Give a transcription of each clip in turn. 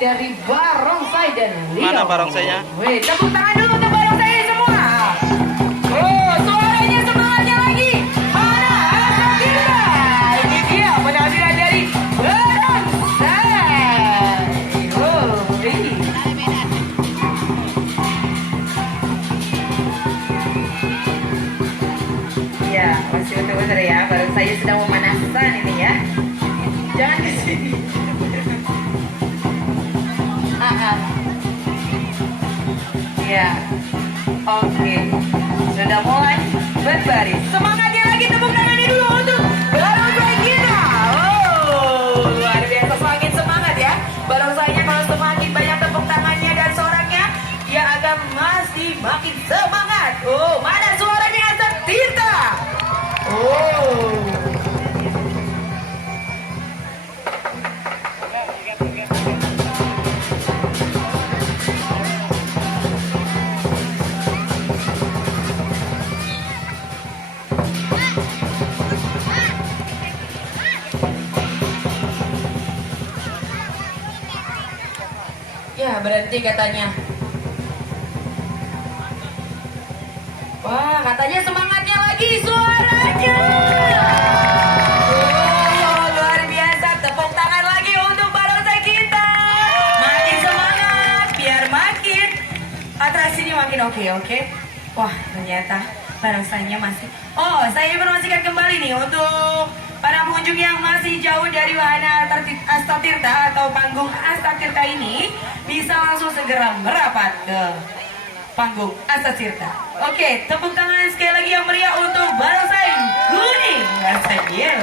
dari Barongsai dan Leo. Mana barongsainya? Wih, tepuk tangan dulu untuk Barongsai semua. Oh, suaranya semangatnya lagi. Mana Asabila? Ini dia penampilan dari Barongsai. Oh, ini. Ya, masih betul-betul ya. Barongsai sedang memanaskan ini ya. Jangan ke sini. Ya, oke. Sudah mulai berbaris. Semangatnya lagi, tepuk tangannya dulu untuk barongsai kita. Oh, luar biasa, semakin semangat ya. Barongsainya kalau semakin banyak tepuk tangannya dan soraknya, dia akan masih makin semangat. Oh, mana suaranya Asap Tirta? Oh. Ya, berhenti katanya. Wah, katanya semangatnya lagi suaranya. Oh, luar biasa. Tepuk tangan lagi untuk barongsai kita. Makin semangat, biar makin atraksinya makin oke. Wah, ternyata barongsainya masih. Oh, saya informasikan kembali nih untuk para pengunjung yang masih jauh dari wahana Astatirta atau panggung Astatirta ini bisa langsung segera merapat ke panggung Astatirta. Oke, tepuk tangan sekali lagi yang meriah untuk barongsai kuning rasanya.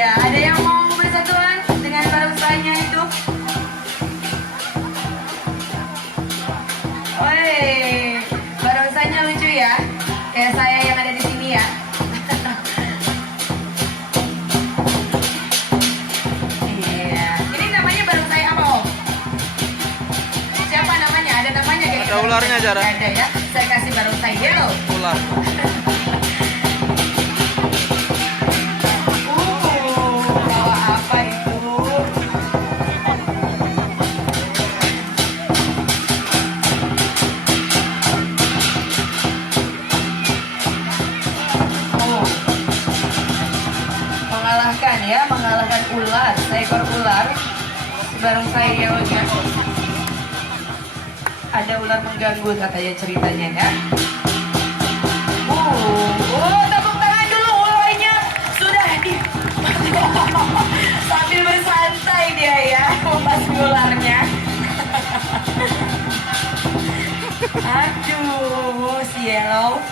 Ya, ada yang mau bersatuan dengan barongsainya itu? Woi, barongsainya lucu ya, kayak saya yang ada di sini ya. Iya, ini namanya barongsai apa Om? Siapa namanya? Ada namanya kayak Ada ularnya, Jara. Ada ya, saya kasih barongsai yellow. Ular. Bawa apa itu? Oh, mengalahkan ular, seekor ular. Barongsai yellownya. Ada ular mengganggu katanya ceritanya ya. Tepuk tangan dulu, ularnya sudah di sambil bersantai dia ya, membasmi ularnya. Aduh, si yellow.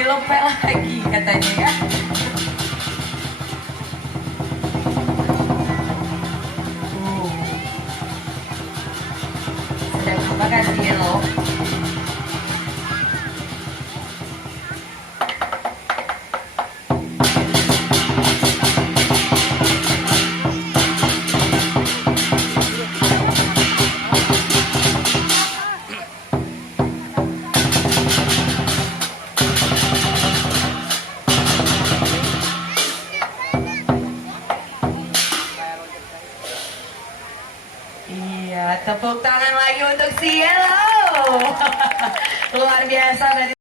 Dilopek lagi katanya ya. Sedang apa kan si yellow? Iya, tepuk tangan lagi untuk Cielo. Luar biasa berarti.